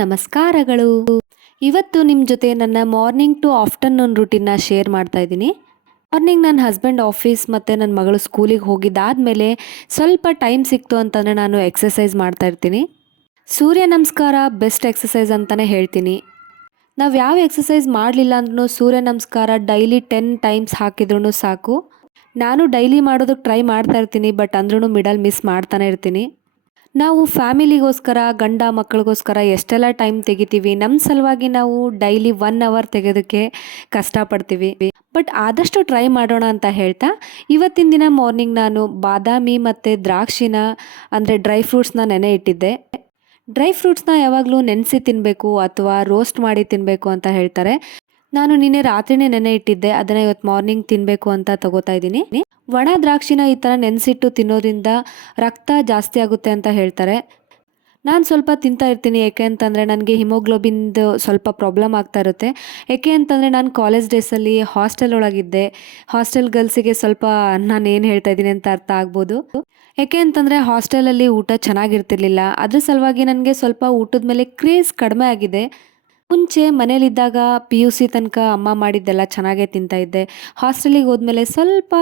ನಮಸ್ಕಾರಗಳು. ಇವತ್ತು ನಿಮ್ಮ ಜೊತೆ ನನ್ನ ಮಾರ್ನಿಂಗ್ ಟು ಆಫ್ಟರ್ನೂನ್ ರೂಟೀನ್ನ ಶೇರ್ ಮಾಡ್ತಾ ಇದ್ದೀನಿ. ಮಾರ್ನಿಂಗ್ ನನ್ನ ಹಸ್ಬೆಂಡ್ ಆಫೀಸ್ ಮತ್ತು ನನ್ನ ಮಗಳು ಸ್ಕೂಲಿಗೆ ಹೋಗಿದ್ದಾದಮೇಲೆ ಸ್ವಲ್ಪ ಟೈಮ್ ಸಿಕ್ತು ಅಂತಂದರೆ ನಾನು ಎಕ್ಸಸೈಸ್ ಮಾಡ್ತಾ ಇರ್ತೀನಿ. ಸೂರ್ಯ ನಮಸ್ಕಾರ ಬೆಸ್ಟ್ ಎಕ್ಸಸೈಸ್ ಅಂತಲೇ ಹೇಳ್ತೀನಿ. ನಾವು ಯಾವ ಎಕ್ಸಸೈಸ್ ಮಾಡಲಿಲ್ಲ ಅಂದ್ರೂ ಸೂರ್ಯ ನಮಸ್ಕಾರ ಡೈಲಿ ಟೆನ್ ಟೈಮ್ಸ್ ಹಾಕಿದ್ರೂ ಸಾಕು. ನಾನು ಡೈಲಿ ಮಾಡೋದಕ್ಕೆ ಟ್ರೈ ಮಾಡ್ತಾ ಇರ್ತೀನಿ ಬಟ್ ಅಂದ್ರೂ ಮಿಡಲ್ ಮಿಸ್ ಮಾಡ್ತಾನೆ ಇರ್ತೀನಿ. ನಾವು ಫ್ಯಾಮಿಲಿಗೋಸ್ಕರ, ಗಂಡ ಮಕ್ಕಳಿಗೋಸ್ಕರ ಎಷ್ಟೆಲ್ಲ ಟೈಮ್ ತೆಗಿತೀವಿ ನಮ್ಮ ಸಲುವಾಗಿ ನಾವು ಡೈಲಿ ಒನ್ ಅವರ್ ತೆಗೆಯೋದಕ್ಕೆ ಕಷ್ಟಪಡ್ತೀವಿ. ಬಟ್ ಆದಷ್ಟು ಟ್ರೈ ಮಾಡೋಣ ಅಂತ ಹೇಳ್ತಾ, ಇವತ್ತಿನ ದಿನ ಮಾರ್ನಿಂಗ್ ನಾನು ಬಾದಾಮಿ ಮತ್ತು ದ್ರಾಕ್ಷಿನ, ಅಂದರೆ ಡ್ರೈ ಫ್ರೂಟ್ಸ್ನ ನೆನೆ ಇಟ್ಟಿದ್ದೆ. ಡ್ರೈ ಫ್ರೂಟ್ಸ್ನ ಯಾವಾಗಲೂ ನೆನೆಸಿ ತಿನ್ನಬೇಕು ಅಥವಾ ರೋಸ್ಟ್ ಮಾಡಿ ತಿನ್ನಬೇಕು ಅಂತ ಹೇಳ್ತಾರೆ. ನಾನು ನಿನ್ನೆ ರಾತ್ರಿನೇ ನೆನೆ ಇಟ್ಟಿದ್ದೆ, ಅದನ್ನ ಇವತ್ತು ಮಾರ್ನಿಂಗ್ ತಿನ್ನಬೇಕು ಅಂತ ತಗೋತಾ ಇದ್ದೀನಿ. ಒಣ ದ್ರಾಕ್ಷಿನ ಈ ಥರ ನೆನೆಸಿಟ್ಟು ತಿನ್ನೋದ್ರಿಂದ ರಕ್ತ ಜಾಸ್ತಿ ಆಗುತ್ತೆ ಅಂತ ಹೇಳ್ತಾರೆ. ನಾನು ಸ್ವಲ್ಪ ತಿಂತಾ ಇರ್ತೀನಿ, ಏಕೆ ಅಂತಂದರೆ ನನಗೆ ಹಿಮೋಗ್ಲೋಬಿನ್ದು ಸ್ವಲ್ಪ ಪ್ರಾಬ್ಲಮ್ ಆಗ್ತಾ ಇರುತ್ತೆ. ಏಕೆ ಅಂತಂದರೆ ನಾನು ಕಾಲೇಜ್ ಡೇಸಲ್ಲಿ ಹಾಸ್ಟೆಲ್ ಒಳಗಿದ್ದೆ. ಹಾಸ್ಟೆಲ್ ಗರ್ಲ್ಸಿಗೆ ಸ್ವಲ್ಪ ನಾನು ಏನು ಹೇಳ್ತಾ ಇದ್ದೀನಿ ಅಂತ ಅರ್ಥ ಆಗ್ಬೋದು. ಏಕೆ ಅಂತಂದರೆ ಹಾಸ್ಟೆಲಲ್ಲಿ ಊಟ ಚೆನ್ನಾಗಿರ್ತಿರ್ಲಿಲ್ಲ. ಅದ್ರ ಸಲುವಾಗಿ ನನಗೆ ಸ್ವಲ್ಪ ಊಟದ ಮೇಲೆ ಕ್ರೇಜ್ ಕಡಿಮೆ ಆಗಿದೆ. ಮುಂಚೆ ಮನೇಲಿದ್ದಾಗ ಪಿ ಯು ಸಿ ತನಕ ಅಮ್ಮ ಮಾಡಿದ್ದೆಲ್ಲ ಚೆನ್ನಾಗೇ ತಿಂತಾ ಇದ್ದೆ. ಹಾಸ್ಟೆಲಿಗೆ ಹೋದ್ಮೇಲೆ ಸ್ವಲ್ಪ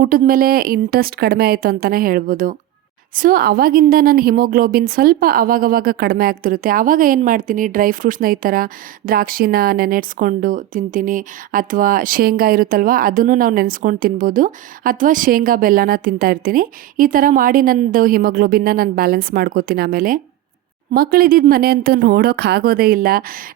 ಊಟದ ಮೇಲೆ ಇಂಟ್ರೆಸ್ಟ್ ಕಡಿಮೆ ಆಯಿತು ಅಂತಲೇ ಹೇಳ್ಬೋದು. ಸೊ ಅವಾಗಿಂದ ನನ್ನ ಹಿಮೋಗ್ಲೋಬಿನ್ ಸ್ವಲ್ಪ ಅವಾಗವಾಗ ಕಡಿಮೆ ಆಗ್ತಿರುತ್ತೆ. ಆವಾಗ ಏನು ಮಾಡ್ತೀನಿ? ಡ್ರೈ ಫ್ರೂಟ್ಸ್ನ ಈ ಥರ ದ್ರಾಕ್ಷಿನ ನೆನೆಸ್ಕೊಂಡು ತಿಂತೀನಿ. ಅಥವಾ ಶೇಂಗಾ ಇರುತ್ತಲ್ವ, ಅದನ್ನು ನಾವು ನೆನೆಸ್ಕೊಂಡು ತಿನ್ಬೋದು. ಅಥವಾ ಶೇಂಗಾ ಬೆಲ್ಲನ ತಿಂತಾ ಇರ್ತೀನಿ. ಈ ಥರ ಮಾಡಿ ನನ್ನದು ಹಿಮೋಗ್ಲೋಬಿನ್ನ ನಾನು ಬ್ಯಾಲೆನ್ಸ್ ಮಾಡ್ಕೋತೀನಿ ಆಮೇಲೆ. ಮಕ್ಕಳಿದ್ದಿದ್ದ ಮನೆ ಅಂತೂ ನೋಡೋಕೆ ಆಗೋದೇ ಇಲ್ಲ.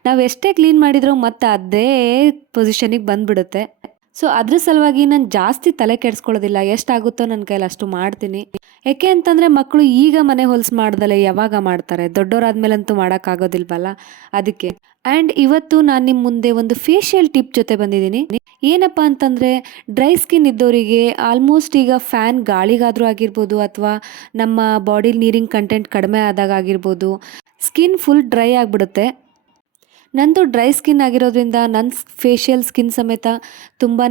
ನಾವು ಎಷ್ಟೇ ಕ್ಲೀನ್ ಮಾಡಿದರೂ ಮತ್ತೆ ಅದೇ ಪೊಸಿಷನಿಗೆ ಬಂದ್ಬಿಡುತ್ತೆ. ಸೊ ಅದ್ರ ಸಲುವಾಗಿ ನಾನು ಜಾಸ್ತಿ ತಲೆ ಕೆಡಿಸ್ಕೊಳ್ಳೋದಿಲ್ಲ. ಎಷ್ಟಾಗುತ್ತೋ ನನ್ನ ಕೈಲಿ ಅಷ್ಟು ಮಾಡ್ತೀನಿ. ಯಾಕೆ ಅಂತಂದರೆ ಮಕ್ಕಳು ಈಗ ಮನೆ ಹೊಲ್ಸು ಮಾಡ್ದಲೆ ಯಾವಾಗ ಮಾಡ್ತಾರೆ? ದೊಡ್ಡವರಾದ್ಮೇಲಂತೂ ಮಾಡೋಕ್ಕಾಗೋದಿಲ್ವಲ್ಲ? ಅದಕ್ಕೆ. ಆ್ಯಂಡ್ ಇವತ್ತು ನಾನು ನಿಮ್ಮ ಮುಂದೆ ಒಂದು ಫೇಶಿಯಲ್ ಟಿಪ್ ಜೊತೆ ಬಂದಿದ್ದೀನಿ. ಏನಪ್ಪ ಅಂತಂದರೆ ಡ್ರೈ ಸ್ಕಿನ್ ಇದ್ದವರಿಗೆ ಆಲ್ಮೋಸ್ಟ್ ಈಗ ಫ್ಯಾನ್ ಗಾಳಿಗಾದರೂ ಆಗಿರ್ಬೋದು ಅಥವಾ ನಮ್ಮ ಬಾಡಿಲಿ ನೀರಿನ ಕಂಟೆಂಟ್ ಕಡಿಮೆ ಆದಾಗ ಆಗಿರ್ಬೋದು ಸ್ಕಿನ್ ಫುಲ್ ಡ್ರೈ ಆಗಿಬಿಡುತ್ತೆ. ನಂದು ಡ್ರೈ ಸ್ಕಿನ್ ಆಗಿರೋದ್ರಿಂದ ನನ್ನ ಫೇಶಿಯಲ್ ಸ್ಕಿನ್ ಸಮೇತ ತುಂಬಾ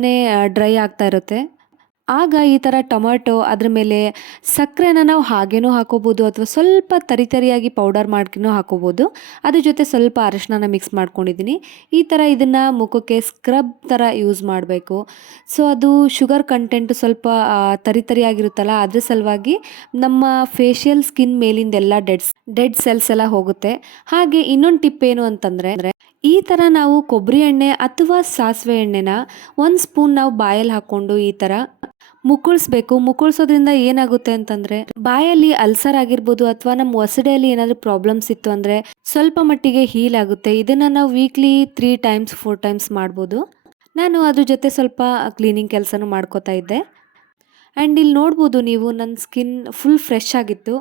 ಡ್ರೈ ಆಗ್ತಾ ಇರುತ್ತೆ. ಆಗ ಈ ಥರ ಟೊಮ್ಯಾಟೊ ಅದ್ರ ಮೇಲೆ ಸಕ್ಕರೆನ ನಾವು ಹಾಗೇನೂ ಹಾಕೋಬೋದು ಅಥವಾ ಸ್ವಲ್ಪ ತರಿತರಿಯಾಗಿ ಪೌಡರ್ ಮಾಡ್ಕೊಂಡು ಹಾಕೋಬೋದು. ಅದ್ರ ಜೊತೆ ಸ್ವಲ್ಪ ಅರಶಿನ ಮಿಕ್ಸ್ ಮಾಡ್ಕೊಂಡಿದ್ದೀನಿ ಈ ಥರ ಇದನ್ನು ಮುಖಕ್ಕೆ ಸ್ಕ್ರಬ್ ಥರ ಯೂಸ್ ಮಾಡಬೇಕು. ಸೊ ಅದು ಶುಗರ್ ಕಂಟೆಂಟ್ ಸ್ವಲ್ಪ ತರಿತರಿಯಾಗಿರುತ್ತಲ್ಲ ತರಿ ತರಿಯಾಗಿರುತ್ತಲ್ಲ, ಅದ್ರ ಸಲುವಾಗಿ ನಮ್ಮ ಫೇಶಿಯಲ್ ಸ್ಕಿನ್ ಮೇಲಿಂದೆಲ್ಲ ಡೆಡ್ಸ್ ಡೆಡ್ ಸೆಲ್ಸ್ ಎಲ್ಲ ಹೋಗುತ್ತೆ. ಹಾಗೆ ಇನ್ನೊಂದು ಟಿಪ್ ಏನು ಅಂತಂದರೆ, ಈ ಥರ ನಾವು ಕೊಬ್ಬರಿ ಎಣ್ಣೆ ಅಥವಾ ಸಾಸಿವೆ ಎಣ್ಣೆನ ಒಂದು ಸ್ಪೂನ್ ನಾವು ಬಾಯಲ್ಲಿ ಹಾಕ್ಕೊಂಡು ಈ ಥರ ಮುಕ್ಕುಳಿಸ್ಬೇಕು, ಮುಕ್ಕುಳಿಸೋದ್ರಿಂದ ಏನಾಗುತ್ತೆ ಅಂತಂದ್ರೆ ಬಾಯಲ್ಲಿ ಅಲ್ಸರ್ ಆಗಿರ್ಬೋದು ಅಥವಾ ನಮ್ಮ ಒಸಡೆಯಲ್ಲಿ ಏನಾದರೂ ಪ್ರಾಬ್ಲಮ್ಸ್ ಇತ್ತು ಅಂದರೆ ಸ್ವಲ್ಪ ಮಟ್ಟಿಗೆ ಹೀಲ್ ಆಗುತ್ತೆ. ಇದನ್ನು ನಾವು weekly three times, four times ಮಾಡ್ಬೋದು. ನಾನು ಅದ್ರ ಜೊತೆ ಸ್ವಲ್ಪ ಕ್ಲೀನಿಂಗ್ ಕೆಲಸನೂ ಮಾಡ್ಕೋತಾ ಇದ್ದೆ. ಆ್ಯಂಡ್ ಇಲ್ಲಿ ನೋಡ್ಬೋದು ನೀವು ನನ್ನ ಸ್ಕಿನ್ ಫುಲ್ ಫ್ರೆಶ್ ಆಗಿತ್ತು.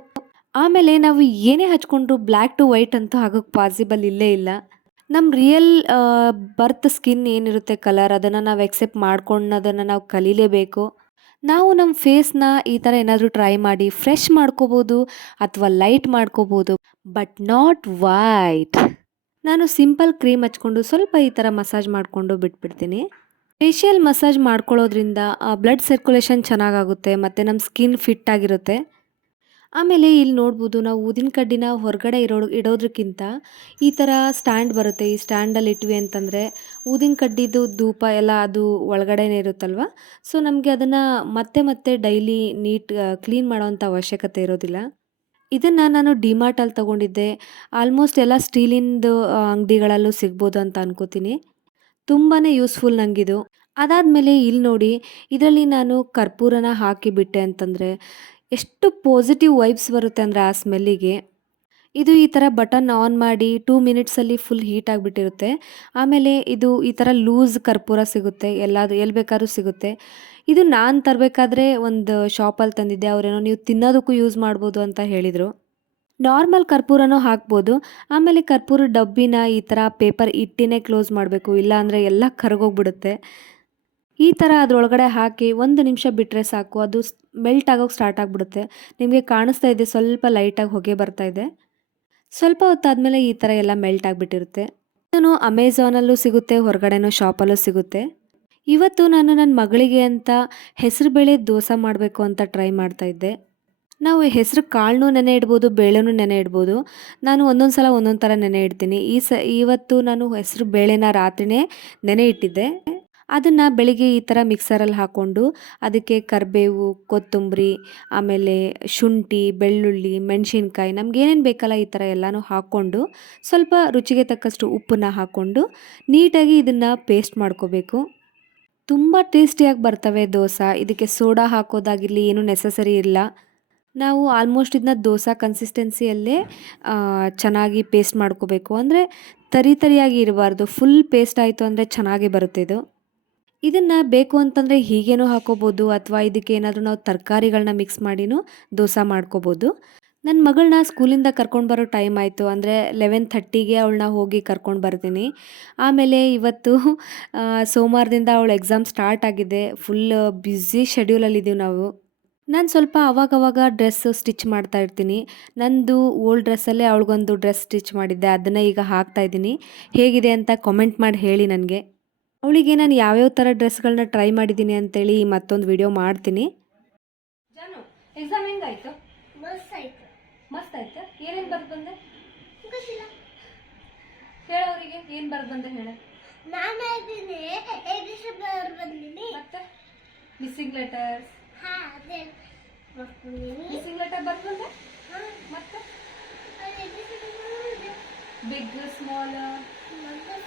ಆಮೇಲೆ ನಾವು ಏನೇ ಹಚ್ಕೊಂಡ್ರು ಬ್ಲ್ಯಾಕ್ ಟು ವೈಟ್ ಅಂತೂ ಆಗೋಕ್ಕೆ ಪಾಸಿಬಲ್ ಇಲ್ಲೇ ಇಲ್ಲ. ನಮ್ಮ ರಿಯಲ್ ಬರ್ತ್ ಸ್ಕಿನ್ ಏನಿರುತ್ತೆ ಕಲರ್ ಅದನ್ನು ನಾವು ಎಕ್ಸೆಪ್ಟ್ ಮಾಡ್ಕೊಳ್ಳೋದನ್ನು ನಾವು ಕಲೀಲೇಬೇಕು. ನಾವು ನಮ್ಮ ಫೇಸ್ನ ಈ ಥರ ಏನಾದರೂ ಟ್ರೈ ಮಾಡಿ ಫ್ರೆಶ್ ಮಾಡ್ಕೋಬೋದು ಅಥವಾ ಲೈಟ್ ಮಾಡ್ಕೋಬೋದು, ಬಟ್ ನಾಟ್ ವೈಟ್. ನಾನು ಸಿಂಪಲ್ ಕ್ರೀಮ್ ಹಚ್ಕೊಂಡು ಸ್ವಲ್ಪ ಈ ಥರ ಮಸಾಜ್ ಮಾಡಿಕೊಂಡು ಬಿಟ್ಬಿಡ್ತೀನಿ. ಫೇಶಿಯಲ್ ಮಸಾಜ್ ಮಾಡ್ಕೊಳ್ಳೋದ್ರಿಂದ ಬ್ಲಡ್ ಸರ್ಕ್ಯುಲೇಷನ್ ಚೆನ್ನಾಗಾಗುತ್ತೆ, ಮತ್ತು ನಮ್ಮ ಸ್ಕಿನ್ ಫಿಟ್ ಆಗಿರುತ್ತೆ. ಆಮೇಲೆ ಇಲ್ಲಿ ನೋಡ್ಬೋದು ನಾವು ಊದಿನ ಕಡ್ಡಿನ ಹೊರಗಡೆ ಇರೋ ಇಡೋದಕ್ಕಿಂತ ಈ ಥರ ಸ್ಟ್ಯಾಂಡ್ ಬರುತ್ತೆ. ಈ ಸ್ಟ್ಯಾಂಡಲ್ಲಿ ಇಟ್ವಿ ಅಂತಂದರೆ ಊದಿನ ಕಡ್ಡಿದು ಧೂಪ ಎಲ್ಲ ಅದು ಒಳಗಡೆನೇ ಇರುತ್ತಲ್ವ? ಸೊ ನಮಗೆ ಅದನ್ನು ಮತ್ತೆ ಮತ್ತೆ ಡೈಲಿ ನೀಟ್ ಕ್ಲೀನ್ ಮಾಡೋವಂಥ ಅವಶ್ಯಕತೆ ಇರೋದಿಲ್ಲ. ಇದನ್ನು ನಾನು ಡಿಮಾರ್ಟಲ್ಲಿ ತೊಗೊಂಡಿದ್ದೆ. ಆಲ್ಮೋಸ್ಟ್ ಎಲ್ಲ ಸ್ಟೀಲಿಂದು ಅಂಗಡಿಗಳಲ್ಲೂ ಸಿಗ್ಬೋದು ಅಂತ ಅನ್ಕೋತೀನಿ. ತುಂಬಾ ಯೂಸ್ಫುಲ್ ನನಗಿದು ಅದಾದಮೇಲೆ ಇಲ್ಲಿ ನೋಡಿ, ಇದರಲ್ಲಿ ನಾನು ಕರ್ಪೂರನ ಹಾಕಿಬಿಟ್ಟೆ ಅಂತಂದರೆ ಎಷ್ಟು ಪಾಸಿಟಿವ್ ವೈಬ್ಸ್ ಬರುತ್ತೆ ಅಂದರೆ ಆ ಸ್ಮೆಲ್ಲಿಗೆ ಇದು ಈ ಥರ ಬಟನ್ ಆನ್ ಮಾಡಿ ಟೂ ಮಿನಿಟ್ಸಲ್ಲಿ ಫುಲ್ ಹೀಟ್ ಆಗಿಬಿಟ್ಟಿರುತ್ತೆ. ಆಮೇಲೆ ಇದು ಈ ಥರ ಲೂಸ್ ಕರ್ಪೂರ ಸಿಗುತ್ತೆ ಎಲ್ಲಾದರೂ ಎಲ್ಲಿ ಬೇಕಾದ್ರೂ ಸಿಗುತ್ತೆ. ಇದು ನಾನು ತರಬೇಕಾದ್ರೆ ಒಂದು ಶಾಪಲ್ಲಿ ತಂದಿದ್ದೆ, ಅವರೇನೋ ನೀವು ತಿನ್ನೋದಕ್ಕೂ ಯೂಸ್ ಮಾಡ್ಬೋದು ಅಂತ ಹೇಳಿದರು. ನಾರ್ಮಲ್ ಕರ್ಪೂರನೂ ಹಾಕ್ಬೋದು, ಆಮೇಲೆ ಕರ್ಪೂರ ಡಬ್ಬಿನ ಈ ಥರ ಪೇಪರ್ ಇಟ್ಟಿನೇ ಕ್ಲೋಸ್ ಮಾಡಬೇಕು, ಇಲ್ಲಾಂದರೆ ಎಲ್ಲ ಕರಗೋಗ್ಬಿಡುತ್ತೆ. ಈ ಥರ ಅದರೊಳಗಡೆ ಹಾಕಿ ಒಂದು ನಿಮಿಷ ಬಿಟ್ಟರೆ ಸಾಕು. ಅದು ಮೆಲ್ಟ್ ಆಗೋಕ್ಕೆ ಸ್ಟಾರ್ಟ್ ಆಗಿಬಿಡುತ್ತೆ. ನಿಮಗೆ ಕಾಣಿಸ್ತಾ ಇದೆ, ಸ್ವಲ್ಪ ಲೈಟಾಗಿ ಹೊಗೆ ಬರ್ತಾ ಇದೆ. ಸ್ವಲ್ಪ ಹೊತ್ತಾದಮೇಲೆ ಈ ಥರ ಎಲ್ಲ ಮೆಲ್ಟ್ ಆಗಿಬಿಟ್ಟಿರುತ್ತೆ. ಇದನ್ನು ಅಮೆಝಾನಲ್ಲೂ ಸಿಗುತ್ತೆ, ಹೊರಗಡೆನೂ ಶಾಪಲ್ಲೂ ಸಿಗುತ್ತೆ. ಇವತ್ತು ನಾನು ನನ್ನ ಮಗಳಿಗೆ ಅಂತ ಹೆಸರುಬೇಳೆ ದೋಸೆ ಮಾಡಬೇಕು ಅಂತ ಟ್ರೈ ಮಾಡ್ತಾ ಇದ್ದೆ. ನಾವು ಹೆಸರು ಕಾಳನ್ನೂ ನೆನೆ ಇಡ್ಬೋದು, ಬೇಳೆನೂ ನೆನೆ ಇಡ್ಬೋದು. ನಾನು ಒಂದೊಂದು ಸಲ ಒಂದೊಂದು ಥರ ನೆನೆ ಇಡ್ತೀನಿ. ಈ ಸ, ಇವತ್ತು ನಾನು ಹೆಸರು ಬೇಳೆನ ರಾತ್ರಿನೇ ನೆನೆ ಇಟ್ಟಿದ್ದೆ. ಅದನ್ನು ಬೆಳಿಗ್ಗೆ ಈ ಥರ ಮಿಕ್ಸರಲ್ಲಿ ಹಾಕ್ಕೊಂಡು ಅದಕ್ಕೆ ಕರಿಬೇವು, ಕೊತ್ತಂಬರಿ, ಆಮೇಲೆ ಶುಂಠಿ, ಬೆಳ್ಳುಳ್ಳಿ, ಮೆಣಸಿನ್ಕಾಯಿ ನಮ್ಗೆ ಏನೇನು ಬೇಕಲ್ಲ ಈ ಥರ ಎಲ್ಲನೂ ಹಾಕ್ಕೊಂಡು ಸ್ವಲ್ಪ ರುಚಿಗೆ ತಕ್ಕಷ್ಟು ಉಪ್ಪನ್ನ ಹಾಕ್ಕೊಂಡು ನೀಟಾಗಿ ಇದನ್ನು ಪೇಸ್ಟ್ ಮಾಡ್ಕೋಬೇಕು. ತುಂಬ ಟೇಸ್ಟಿಯಾಗಿ ಬರ್ತವೆ ದೋಸೆ. ಇದಕ್ಕೆ ಸೋಡಾ ಹಾಕೋದಾಗಿರಲಿ ಏನೂ ನೆಸಸರಿ ಇಲ್ಲ. ನಾವು ಆಲ್ಮೋಸ್ಟ್ ಇದನ್ನ ದೋಸೆ ಕನ್ಸಿಸ್ಟೆನ್ಸಿಯಲ್ಲೇ ಚೆನ್ನಾಗಿ ಪೇಸ್ಟ್ ಮಾಡ್ಕೋಬೇಕು. ಅಂದರೆ ತರಿ ತರಿಯಾಗಿ ಇರಬಾರ್ದು. ಫುಲ್ ಪೇಸ್ಟ್ ಆಯಿತು ಅಂದರೆ ಚೆನ್ನಾಗಿ ಬರುತ್ತೆ ಇದು. ಇದನ್ನು ಬೇಕು ಅಂತಂದರೆ ಹೀಗೇನೂ ಹಾಕೋಬೋದು ಅಥವಾ ಇದಕ್ಕೆ ಏನಾದರೂ ನಾವು ತರಕಾರಿಗಳನ್ನ ಮಿಕ್ಸ್ ಮಾಡಿನೂ ದೋಸೆ ಮಾಡ್ಕೋಬೋದು. ನನ್ನ ಮಗಳನ್ನ ಸ್ಕೂಲಿಂದ ಕರ್ಕೊಂಡು ಬರೋ ಟೈಮ್ ಆಯಿತು, ಅಂದರೆ ಲೆವೆನ್ ಥರ್ಟಿಗೆ ಅವಳನ್ನ ಹೋಗಿ ಕರ್ಕೊಂಡು ಬರ್ತೀನಿ. ಆಮೇಲೆ ಇವತ್ತು ಸೋಮವಾರದಿಂದ ಅವಳು ಎಕ್ಸಾಮ್ ಸ್ಟಾರ್ಟ್ ಆಗಿದೆ ಫುಲ್ ಬ್ಯುಸಿ ಶೆಡ್ಯೂಲಲ್ಲಿದ್ದೀವಿ ನಾವು. ನಾನು ಸ್ವಲ್ಪ ಅವಾಗವಾಗ ಡ್ರೆಸ್ ಸ್ಟಿಚ್ ಮಾಡ್ತಾ ಇರ್ತೀನಿ. ನಂದು ಓಲ್ಡ್ ಡ್ರೆಸ್ಸಲ್ಲೇ ಅವಳಿಗೊಂದು ಡ್ರೆಸ್ ಸ್ಟಿಚ್ ಮಾಡಿದ್ದೆ, ಅದನ್ನು ಈಗ ಹಾಕ್ತಾ ಇದ್ದೀನಿ. ಹೇಗಿದೆ ಅಂತ ಕಾಮೆಂಟ್ ಮಾಡಿ ಹೇಳಿ ನನಗೆ. ಅವಳಿಗೆ ನಾನು ಯಾವ್ಯಾವ ಥರ ಡ್ರೆಸ್ಗಳನ್ನ ಟ್ರೈ ಮಾಡಿದ್ದೀನಿ ಅಂತೇಳಿ ಮತ್ತೊಂದು ವಿಡಿಯೋ ಮಾಡ್ತೀನಿ. ಜಾನು ಎಕ್ಸಾಮ್ ಹೆಂಗಾಯ್ತು? ಮಸ್ತ್ ಆಯ್ತು. ಮಸ್ತ್ ಆಯ್ತಾ? ಏನೇನು ಬರ್ದು ಬಂದೆ? ಗೊತ್ತಿಲ್ಲ. ಹೇಳೋರಿಗೆ ಏನು ಬರ್ದು ಬಂದೆ ಹೇಳ. ನಾನು ಇದ್ದೀನಿ ಎಬಿಸಿ ಬರ್ ಬಂದಿನಿ. ಮತ್ತೆ? ಮಿಸ್ಸಿಂಗ್ ಲೆಟರ್ಸ್ ಹಾ ಅದೇ. ಮಿಸ್ಸಿಂಗ್ ಲೆಟರ್ ಬರ್ದು ಬಂದೆ? ಹಾ. ಮತ್ತೆ? ಬಿಗ್ ಸ್ಮಾಲ್ ಮಾಡ್ಬಂದ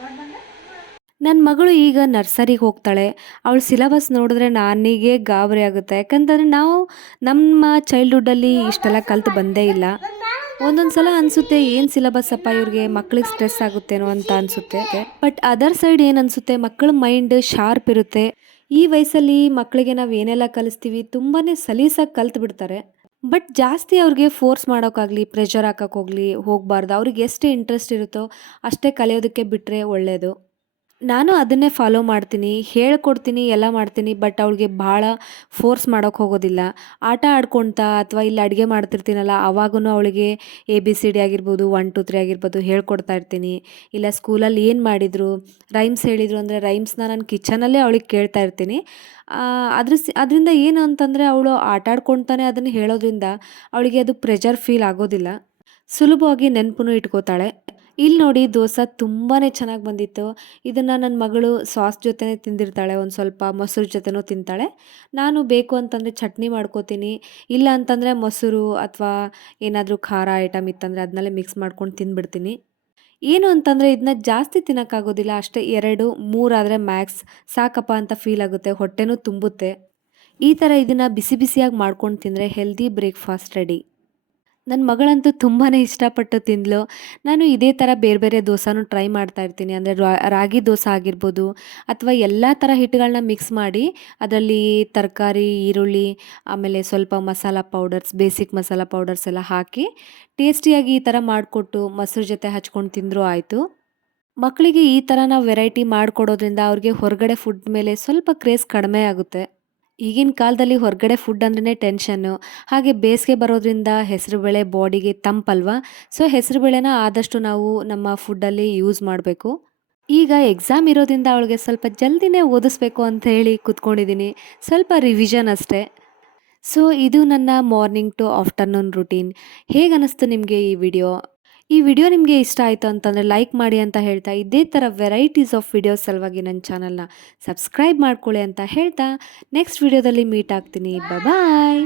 ಮಾಡಿ ಬಂದೆ ನನ್ನ ಮಗಳು ಈಗ ನರ್ಸರಿಗೆ ಹೋಗ್ತಾಳೆ. ಅವಳ ಸಿಲೆಬಸ್ ನೋಡಿದ್ರೆ ನನಗೆ ಗಾಬರಿ ಆಗುತ್ತೆ. ಯಾಕಂತಂದರೆ ನಾವು ನಮ್ಮ ಚೈಲ್ಡ್ಹುಡ್ಡಲ್ಲಿ ಇಷ್ಟೆಲ್ಲ ಕಲ್ತು ಬಂದೇ ಇಲ್ಲ. ಒಂದೊಂದು ಸಲ ಅನಿಸುತ್ತೆ, ಏನು ಸಿಲೆಬಸ್ ಅಪ್ಪ ಇವ್ರಿಗೆ ಮಕ್ಳಿಗೆ ಸ್ಟ್ರೆಸ್ ಆಗುತ್ತೇನೋ ಅಂತ ಅನಿಸುತ್ತೆ. ಬಟ್ ಅದರ್ ಸೈಡ್ ಏನು ಅನಿಸುತ್ತೆ ಮಕ್ಕಳ ಮೈಂಡ್ ಶಾರ್ಪ್ ಇರುತ್ತೆ. ಈ ವಯಸ್ಸಲ್ಲಿ ಮಕ್ಕಳಿಗೆ ನಾವು ಏನೆಲ್ಲ ಕಲಿಸ್ತೀವಿ ತುಂಬಾ ಸಲೀಸಾಗಿ ಕಲ್ತು ಬಿಡ್ತಾರೆ. ಬಟ್ ಜಾಸ್ತಿ ಅವ್ರಿಗೆ ಫೋರ್ಸ್ ಮಾಡೋಕ್ಕಾಗಲಿ ಪ್ರೆಷರ್ ಹಾಕೋಕ್ಕೋಗ್ಲಿ ಹೋಗಬಾರ್ದು. ಅವ್ರಿಗೆ ಎಷ್ಟು ಇಂಟ್ರೆಸ್ಟ್ ಇರುತ್ತೋ ಅಷ್ಟೇ ಕಲಿಯೋದಕ್ಕೆ ಬಿಟ್ಟರೆ ಒಳ್ಳೆಯದು ನಾನು ಅದನ್ನೇ ಫಾಲೋ ಮಾಡ್ತೀನಿ, ಹೇಳ್ಕೊಡ್ತೀನಿ, ಎಲ್ಲ ಮಾಡ್ತೀನಿ ಬಟ್ ಅವಳಿಗೆ ಭಾಳ ಫೋರ್ಸ್ ಮಾಡೋಕೆ ಹೋಗೋದಿಲ್ಲ. ಆಟ ಆಡ್ಕೊಳ್ತಾ ಅಥವಾ ಇಲ್ಲಿ ಅಡುಗೆ ಮಾಡ್ತಿರ್ತೀನಲ್ಲ ಆವಾಗೂ ಅವಳಿಗೆ ಎ ಬಿ ಸಿ ಡಿ ಆಗಿರ್ಬೋದು ಒನ್ ಟು ತ್ರೀ ಆಗಿರ್ಬೋದು ಹೇಳ್ಕೊಡ್ತಾ ಇರ್ತೀನಿ. ಇಲ್ಲ ಸ್ಕೂಲಲ್ಲಿ ಏನು ಮಾಡಿದರು ರೈಮ್ಸ್ ಹೇಳಿದರು ಅಂದರೆ ರೈಮ್ಸ್ನ ನಾನು ಕಿಚನಲ್ಲೇ ಅವಳಿಗೆ ಕೇಳ್ತಾ ಇರ್ತೀನಿ. ಅದ್ರ ಅದರಿಂದ ಏನು ಅಂತಂದರೆ ಅವಳು ಆಟ ಆಡ್ಕೊಳ್ತಾನೆ ಅದನ್ನು ಹೇಳೋದ್ರಿಂದ ಅವಳಿಗೆ ಅದು ಪ್ರೆಷರ್ ಫೀಲ್ ಆಗೋದಿಲ್ಲ. ಸುಲಭವಾಗಿ ನೆನಪು ಇಟ್ಕೋತಾಳೆ. ಇಲ್ಲಿ ನೋಡಿ ದೋಸೆ ತುಂಬಾ ಚೆನ್ನಾಗಿ ಬಂದಿತ್ತು. ಇದನ್ನು ನನ್ನ ಮಗಳು ಸಾಸ್ ಜೊತೆನೇ ತಿಂದಿರ್ತಾಳೆ, ಒಂದು ಸ್ವಲ್ಪ ಮೊಸರು ಜೊತೆನೂ ತಿಂತಾಳೆ. ನಾನು ಬೇಕು ಅಂತಂದರೆ ಚಟ್ನಿ ಮಾಡ್ಕೋತೀನಿ, ಇಲ್ಲ ಅಂತಂದರೆ ಮೊಸರು ಅಥವಾ ಏನಾದರೂ ಖಾರ ಐಟಮ್ ಇತ್ತಂದರೆ ಅದನ್ನೆಲ್ಲ ಮಿಕ್ಸ್ ಮಾಡ್ಕೊಂಡು ತಿಂದುಬಿಡ್ತೀನಿ ಏನು ಅಂತಂದರೆ ಇದನ್ನ ಜಾಸ್ತಿ ತಿನ್ನೋಕ್ಕಾಗೋದಿಲ್ಲ, ಅಷ್ಟೇ ಎರಡು ಮೂರಾದರೆ ಮ್ಯಾಕ್ಸ್. ಸಾಕಪ್ಪ ಅಂತ ಫೀಲ್ ಆಗುತ್ತೆ, ಹೊಟ್ಟೆನೂ ತುಂಬುತ್ತೆ. ಈ ಥರ ಇದನ್ನು ಬಿಸಿ ಬಿಸಿಯಾಗಿ ಮಾಡ್ಕೊಂಡು ತಿಂದರೆ ಹೆಲ್ದಿ ಬ್ರೇಕ್ಫಾಸ್ಟ್ ರೆಡಿ. ನನ್ನ ಮಗಳಂತೂ ತುಂಬಾ ಇಷ್ಟಪಟ್ಟು ತಿಂದಳು ನಾನು ಇದೇ ಥರ ಬೇರೆ ಬೇರೆ ದೋಸೆನೂ ಟ್ರೈ ಮಾಡ್ತಾ ಇರ್ತೀನಿ. ಅಂದರೆ ರಾಗಿ ದೋಸೆ ಆಗಿರ್ಬೋದು ಅಥವಾ ಎಲ್ಲ ಥರ ಹಿಟ್ಟುಗಳನ್ನ ಮಿಕ್ಸ್ ಮಾಡಿ ಅದರಲ್ಲಿ ತರಕಾರಿ, ಈರುಳ್ಳಿ, ಆಮೇಲೆ ಸ್ವಲ್ಪ masala powders, basic masala powders ಎಲ್ಲ ಹಾಕಿ ಟೇಸ್ಟಿಯಾಗಿ ಈ ಥರ ಮಾಡಿಕೊಟ್ಟು ಮೊಸರು ಜೊತೆ ಹಚ್ಕೊಂಡು ತಿಂದರೂ ಆಯಿತು. ಮಕ್ಕಳಿಗೆ ಈ ಥರ ನಾವು ವೆರೈಟಿ ಮಾಡಿಕೊಡೋದ್ರಿಂದ ಅವ್ರಿಗೆ ಹೊರಗಡೆ ಫುಡ್ ಮೇಲೆ ಸ್ವಲ್ಪ ಕ್ರೇಸ್ ಕಡಿಮೆ ಆಗುತ್ತೆ. ಈಗಿನ ಕಾಲದಲ್ಲಿ ಹೊರಗಡೆ ಫುಡ್ ಅಂದ್ರೇ ಟೆನ್ಷನ್ನು ಹಾಗೆ ಬೇಸಿಗೆ ಬರೋದ್ರಿಂದ ಹೆಸರುಬೇಳೆ ಬಾಡಿಗೆ ತಂಪಲ್ವಾ? ಸೊ ಹೆಸರುಬೇಳೆನ ಆದಷ್ಟು ನಾವು ನಮ್ಮ ಫುಡ್ಡಲ್ಲಿ ಯೂಸ್ ಮಾಡಬೇಕು. ಈಗ ಎಕ್ಸಾಮ್ ಇರೋದ್ರಿಂದ ಅವಳಿಗೆ ಸ್ವಲ್ಪ ಜಲ್ದಿನೇ ಓದಿಸ್ಬೇಕು ಅಂತ ಹೇಳಿ ಕೂತ್ಕೊಂಡಿದ್ದೀನಿ ಸ್ವಲ್ಪ ರಿವಿಷನ್ ಅಷ್ಟೇ. ಸೊ ಇದು ನನ್ನ ಮಾರ್ನಿಂಗ್ ಟು ಆಫ್ಟರ್ನೂನ್ ರುಟೀನ್ ಹೇಗೆ ಅನ್ನಿಸ್ತು ನಿಮಗೆ ಈ ವಿಡಿಯೋ ಈ ವಿಡಿಯೋ ನಿಮಗೆ ಇಷ್ಟ ಆಯಿತು ಅಂತಂದರೆ ಲೈಕ್ ಮಾಡಿ ಅಂತ ಹೇಳ್ತಾ ಇದೇ ಥರ ವೆರೈಟೀಸ್ ಆಫ್ ವಿಡಿಯೋಸ್ ಸಲುವಾಗಿ ನನ್ನ ಚಾನಲ್ನ ಸಬ್ಸ್ಕ್ರೈಬ್ ಮಾಡ್ಕೊಳ್ಳಿ ಅಂತ ಹೇಳ್ತಾ ನೆಕ್ಸ್ಟ್ ವಿಡಿಯೋದಲ್ಲಿ ಮೀಟ್ ಆಗ್ತೀನಿ. ಬಾಯ್